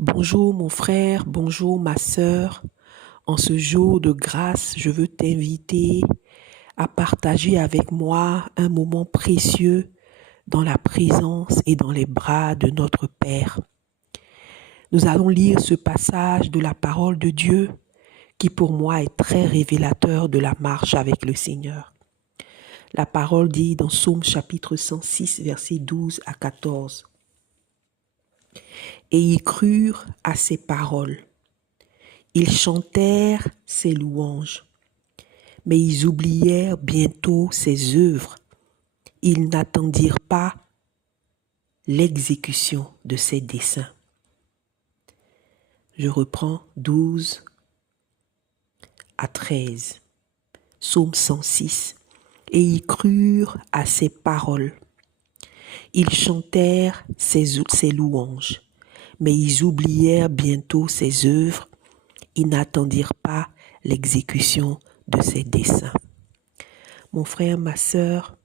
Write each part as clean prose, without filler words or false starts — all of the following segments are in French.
Bonjour mon frère, bonjour ma sœur. En ce jour de grâce, je veux t'inviter à partager avec moi un moment précieux dans la présence et dans les bras de notre Père. Nous allons lire ce passage de la parole de Dieu qui pour moi est très révélateur de la marche avec le Seigneur. La parole dit dans Psaume chapitre 106, versets 12 à 14. Et ils crurent à ses paroles. Ils chantèrent ses louanges, mais ils oublièrent bientôt ses œuvres. Ils n'attendirent pas l'exécution de ses desseins. Je reprends 12 à 13. Psaume 106. Et ils crurent à ses paroles. Ils chantèrent ses louanges, mais ils oublièrent bientôt ses œuvres. Ils n'attendirent pas l'exécution de ses desseins. Mon frère, ma sœur,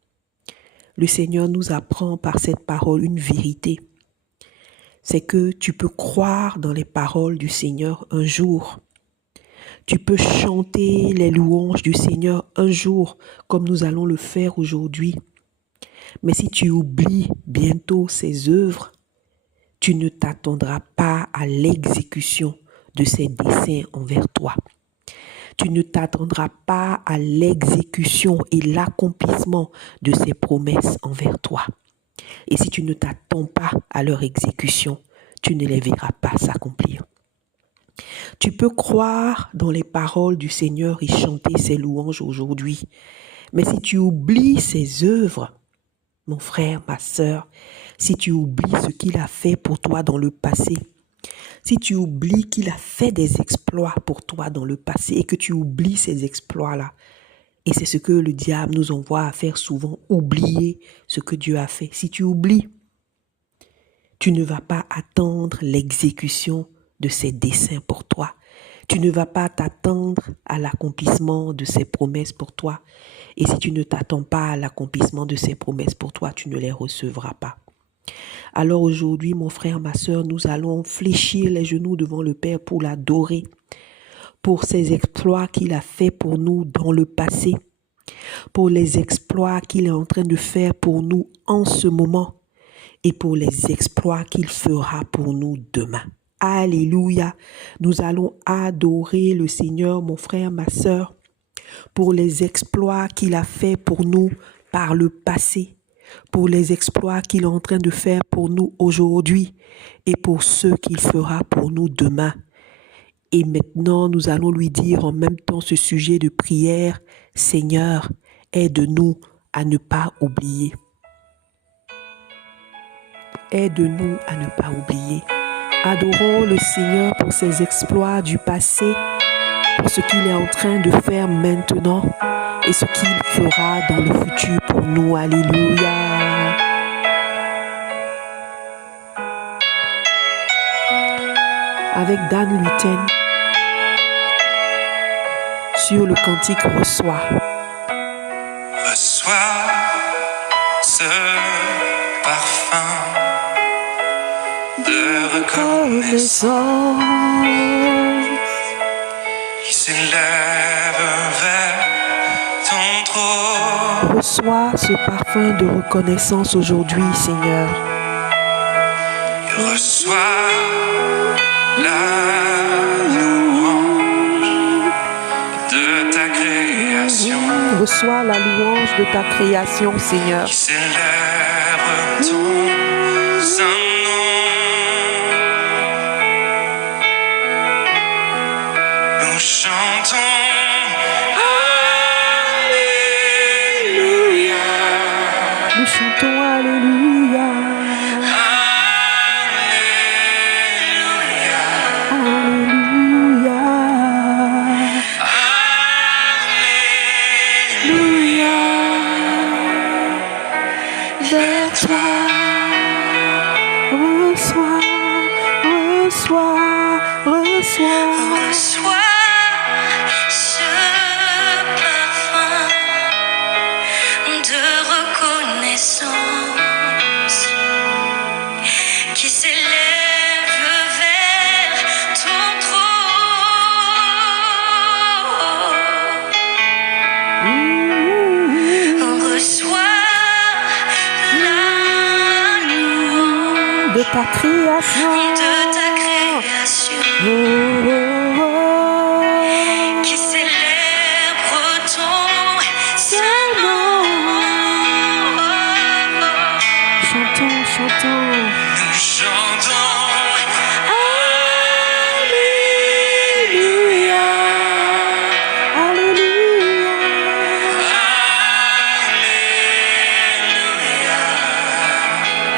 le Seigneur nous apprend par cette parole une vérité. C'est que tu peux croire dans les paroles du Seigneur un jour. Tu peux chanter les louanges du Seigneur un jour, comme nous allons le faire aujourd'hui. Mais si tu oublies bientôt ses œuvres, tu ne t'attendras pas à l'exécution de ses desseins envers toi. Tu ne t'attendras pas à l'exécution et l'accomplissement de ses promesses envers toi. Et si tu ne t'attends pas à leur exécution, tu ne les verras pas s'accomplir. Tu peux croire dans les paroles du Seigneur et chanter ses louanges aujourd'hui. Mais si tu oublies ses œuvres, mon frère, ma sœur, si tu oublies ce qu'il a fait pour toi dans le passé, si tu oublies qu'il a fait des exploits pour toi dans le passé et que tu oublies ces exploits-là, et c'est ce que le diable nous envoie à faire souvent, oublier ce que Dieu a fait. Si tu oublies, tu ne vas pas attendre l'exécution de ses desseins pour toi. Tu ne vas pas t'attendre à l'accomplissement de ses promesses pour toi. Et si tu ne t'attends pas à l'accomplissement de ses promesses pour toi, tu ne les recevras pas. Alors aujourd'hui, mon frère, ma sœur, nous allons fléchir les genoux devant le Père pour l'adorer, pour ses exploits qu'il a fait pour nous dans le passé, pour les exploits qu'il est en train de faire pour nous en ce moment et pour les exploits qu'il fera pour nous demain. Alléluia, nous allons adorer le Seigneur, mon frère, ma sœur, pour les exploits qu'il a fait pour nous par le passé, pour les exploits qu'il est en train de faire pour nous aujourd'hui et pour ceux qu'il fera pour nous demain. Et maintenant, nous allons lui dire en même temps ce sujet de prière, Seigneur, aide-nous à ne pas oublier. Aide-nous à ne pas oublier. Adorons le Seigneur pour ses exploits du passé, pour ce qu'il est en train de faire maintenant et ce qu'il fera dans le futur pour nous. Alléluia. Avec Dan Luten, sur le cantique Reçois. Reçois ce parfum de reconnaissance qui s'élève vers ton trône. Reçois ce parfum de reconnaissance aujourd'hui, Seigneur. Et reçois la louange de ta création. Reçois la louange de ta création, Seigneur. Qui célèbre ton saint nom. Nous chantons Alléluia. Nous chantons Alléluia. Alléluia. Alléluia. Vers toi, reçois, reçois, reçois. Reçois ce parfum de reconnaissance qui s'élève vers création. Oh, oh, oh. Qui célèbre ton saint nom. Chantons, chantons. Nous chantons. Alléluia. Alléluia.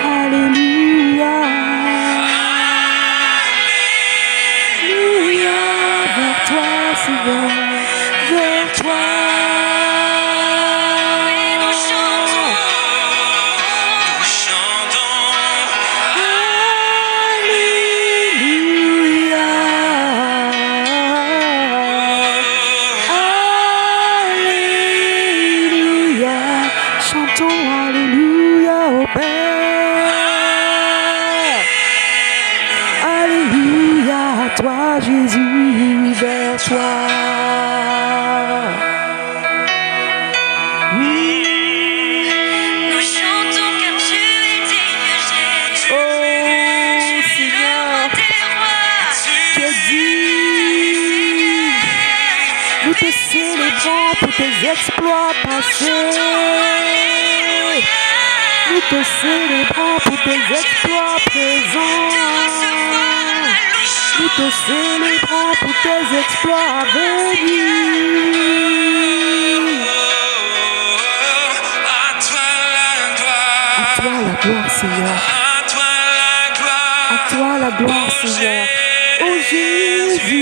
Alléluia. Alléluia. Vers toi, Seigneur. Vers toi. Nous chantons. Nous chantons. Alléluia. Alléluia. Chantons Alléluia au Père. Alléluia à toi, Jésus, vers toi. Nous chantons car tu es digne, Jésus. Oh Tu es le Seigneur, roi des rois. tu es digne. Nous te célébrons pour tes exploits passés. Nous te célébrons pour tes exploits présents. Nous te célébrons pour tes exploits à venir. À toi la gloire. À toi la gloire, Seigneur. À toi la gloire. À toi la gloire, Seigneur. Oh Jésus.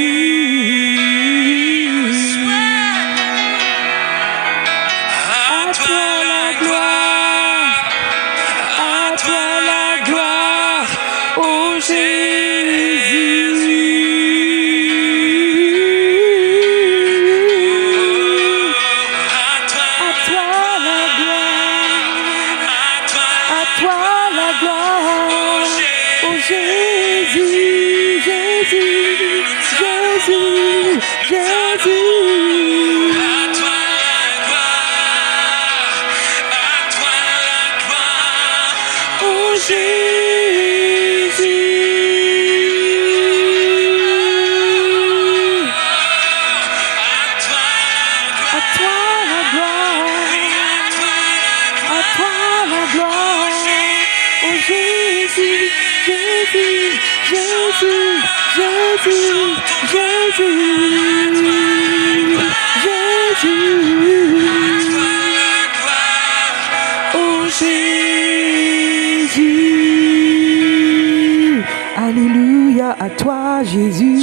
À toi la gloire. À toi la gloire. Oh Jésus. À toi la gloire. À toi la gloire. Oh Jésus, Jésus, Jésus, Jésus. À toi la gloire. À toi la gloire. Oh Jésus. À toi la gloire. À toi la gloire. À toi la gloire. Oh Jésus, Jésus, Jésus, Jésus, Jésus, Jésus. Oh Jésus. Alléluia à toi Jésus.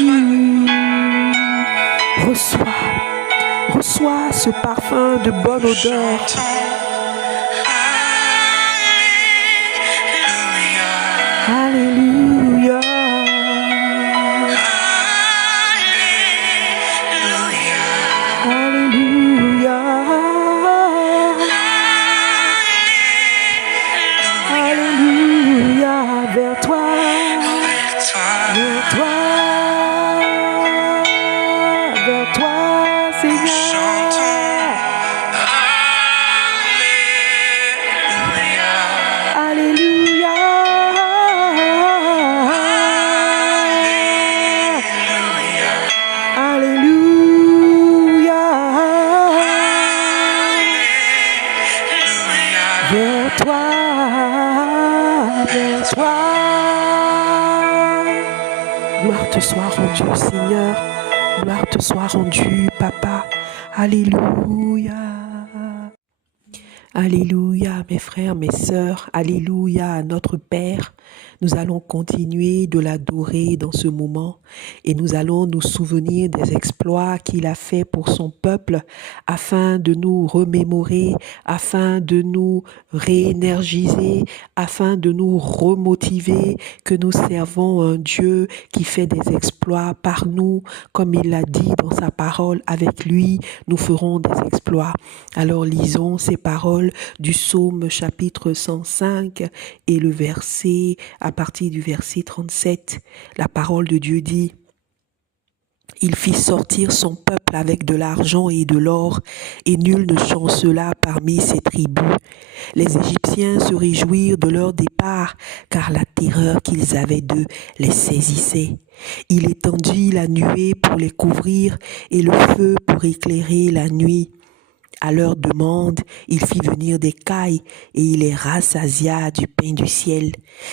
Reçois ce parfum de bonne odeur. Alléluia. Alléluia. Alléluia. Vers toi. Vers toi. Vers toi, Seigneur. Alléluia. Alléluia. Vers toi. Vers toi. Gloire te soit rendue, Seigneur. Gloire te soit rendue, Papa. Alléluia. Alléluia, mes frères, mes sœurs. Alléluia à notre Père. Nous allons continuer de l'adorer dans ce moment et nous allons nous souvenir des exploits qu'il a fait pour son peuple afin de nous remémorer, afin de nous réénergiser, afin de nous remotiver que nous servons un Dieu qui fait des exploits par nous, comme il l'a dit dans sa parole. Avec lui, nous ferons des exploits. Alors lisons ces paroles du psaume chapitre 105 et le verset à partir du verset 37, la parole de Dieu dit: Il fit sortir son peuple avec de l'argent et de l'or, et nul ne chancela parmi ses tribus. Les Égyptiens se réjouirent de leur départ, car la terreur qu'ils avaient d'eux les saisissait. Il étendit la nuée pour les couvrir, et le feu pour éclairer la nuit. À leur demande, il fit venir des cailles, et il les rassasia du pain du ciel.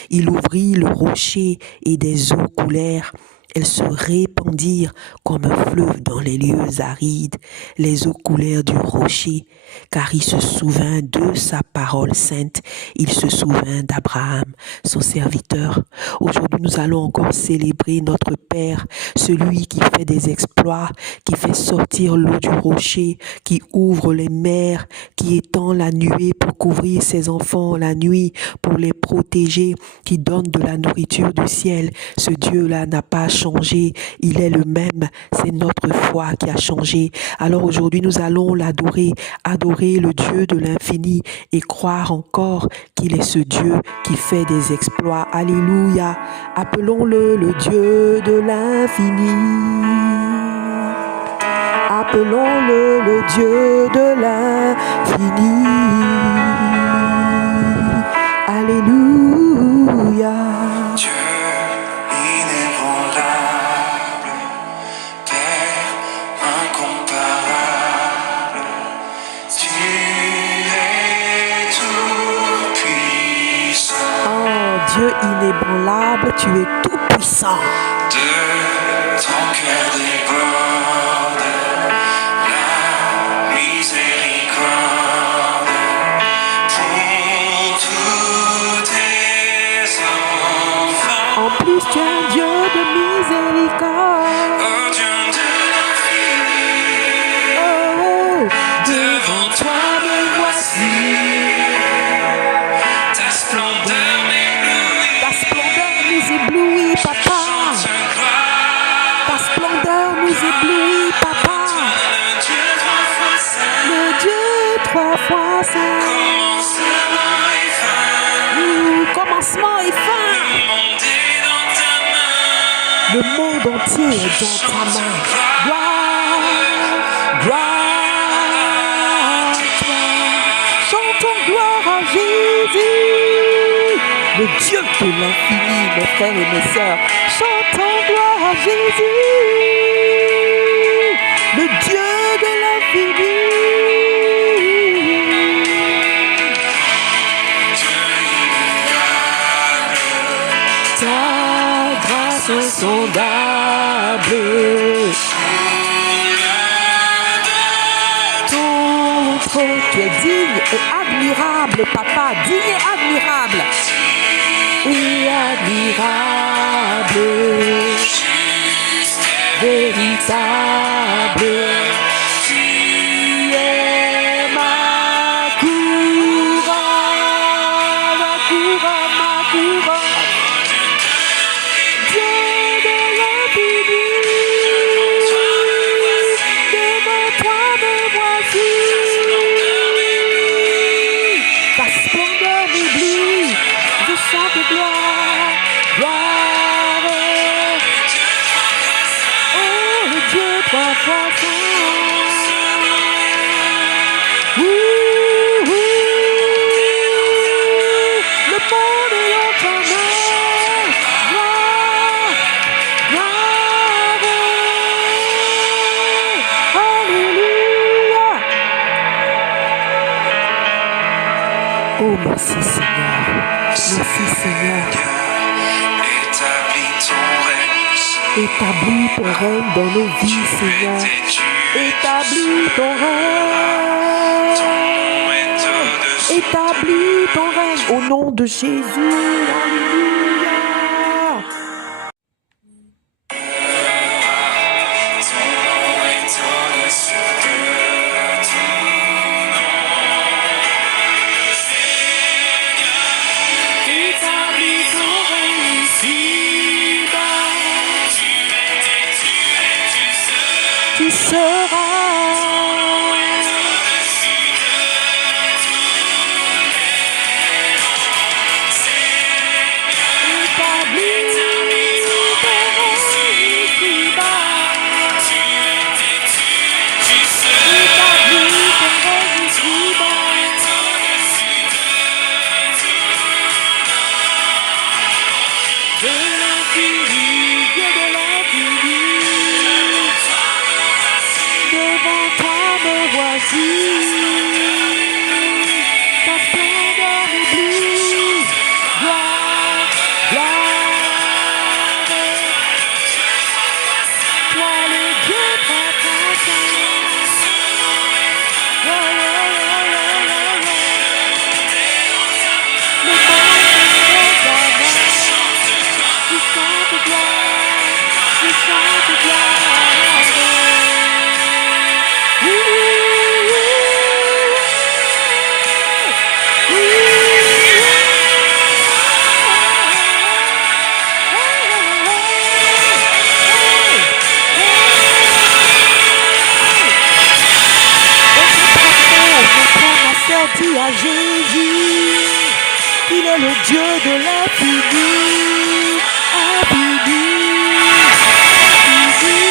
Il ouvrit le rocher, et des eaux coulèrent. Elles se répandirent comme un fleuve dans les lieux arides. Les eaux coulèrent du rocher, car il se souvint de sa parole sainte. Il se souvint d'Abraham, son serviteur. Aujourd'hui, nous allons encore célébrer notre Père, celui qui fait des exploits, qui fait sortir l'eau du rocher, qui ouvre les mers, qui étend la nuée pour couvrir ses enfants la nuit, pour les protéger, qui donne de la nourriture du ciel. Ce Dieu-là n'a pas changé, il est le même, c'est notre foi qui a changé. Alors aujourd'hui nous allons l'adorer, adorer le Dieu de l'infini et croire encore qu'il est ce Dieu qui fait des exploits. Alléluia, appelons-le le Dieu de l'infini. Appelons-le le Dieu de l'infini. Alléluia. Dieu inébranlable, Père incomparable, tu es tout puissant. Oh, Dieu inébranlable, tu es tout puissant. De ton cœur déborde la miséricorde pour tous tes enfants. En plus, tu es un Dieu de miséricorde. Oh Dieu de l'infini, Oh, devant toi me voici. Ta splendeur m'éblouit, ta splendeur nous éblouit, papa. chante gloire. Ta splendeur nous éblouit, papa. Le Dieu trois fois saint, Le Dieu trois fois saint. commencement et fin. Commencement et fin. Le monde est dans ta main. Le monde entier est dans ta main. Gloire, gloire à toi. Chantons gloire à Jésus, le Dieu de l'infini, mes frères et mes sœurs. Chantons gloire à Jésus, le Dieu de l'infini. Ta grâce insondable, ton trône, tu es digne et admirable, papa, digne et admirable. Et admirable, véritable, tu es ma couronne, ma couronne, ma couronne. Dieu de l'infini, devant toi me voici. Ta splendeur m'éblouit, je chante gloire, gloire. Oh, le Dieu trois fois saint. Ouh, le monde est dans ta main. Gloire, gloire. Alléluia. Oh, merci Seigneur. Merci Seigneur. Établis ton règne ici. Établis ton règne dans nos vies, Seigneur. Établis ton règne. Établis ton règne au nom de Jésus. Alléluia. Ton nom est au-dessus de tout nom. Établis ton règne ici-bas. Tu seras. Établis ton règne ici-bas. l'infini, Dieu de l'infini. Devant toi me voici. Ta splendeur m'éblouit. Gloire, gloire. Toi le Dieu très très saint. Oh, oh, oh, oh, oh, oh. Le monde est ta main. Je chante gloire, je chante gloire. Dit à Jésus qu'il est le Dieu de l'infini, infini, infini,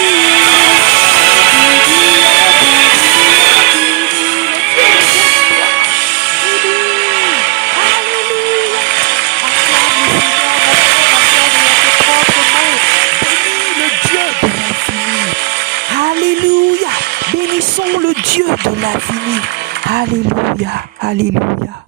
infini, infini, le Dieu d'espoir, infini, alléluia, acclame le Seigneur, mon frère, ma soeur, de tes propres mains, bénis le Dieu de l'infini, alléluia, bénissons le Dieu de l'infini. Alléluia, alléluia.